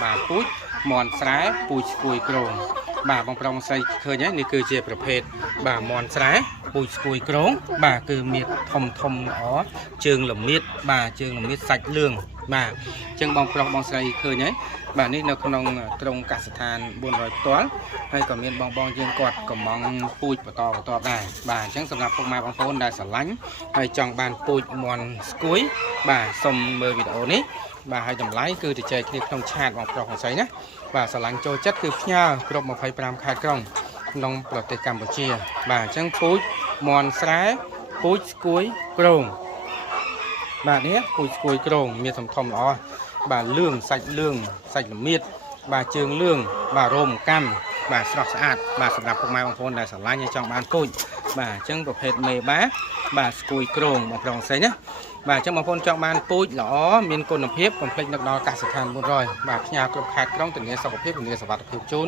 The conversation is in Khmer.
bà púi mòn sái púi cùi krong bà bong prong say khơi nhéนี่คือជាប្រភេទបាទមន់ស្រែពូជស្គួយក្រងបាទគឺមានធំល្អជើងល្មៀតបាទជើងល្មៀតសាច់លឿងបាទអញ្ចឹងបងប្រុសបងស្រីឃើញហើយបាទនេះនៅក្នុងត្រង់កសិដ្ឋាន400ផ្ទាល់ហើយក៏មានបងយើងគាត់កំងពូជបន្តដែរបាទអញ្ចឹងសម្រាប់ពុកម៉ែបងប្អូនដែលស្រឡាញ់ហើយចង់បានពូជមន់ស្គួយបាទសូមមើលវីដេអូនេះបាទហើយតម្លៃគឺទៅចែកគ្នាក្នុងឆាតបងប្រុសបងស្រីណាបាទស្រឡាញ់ចូលចិត្តគឺផ្ញើគ្រប់25ខេត្តក្រុងក្នុងប្រទេសកម្ពុជាបាទអញ្ចឹងពូជមន់ស្រែពូជស្គួយក្រងបាទនេះពូជស្គួយក្រងមានធំល្អបាទលឿងសាច់លឿងសាច់ល្មៀតបាទជើងលឿងបាទរោមកម្មបាទស្រស់ស្អាតបាទសម្រាប់ពុកម៉ែបងប្អូនដែលស្រឡាញ់ហើយចង់បានពូជបាទអញ្ចឹងប្រភេទមេបាបាទស្គួយក្រងបងប្រុសបងស្រីណាបាទអញ្ចឹងបងប្អូនចង់បានពូជល្អមានគុណភាពកុំភ្លេចនឹកដល់កសិដ្ឋាន400បាទផ្ញើគ្រប់ខេត្តក្រុងធានាសុខភាពធានាសុវត្ថិភាពជូន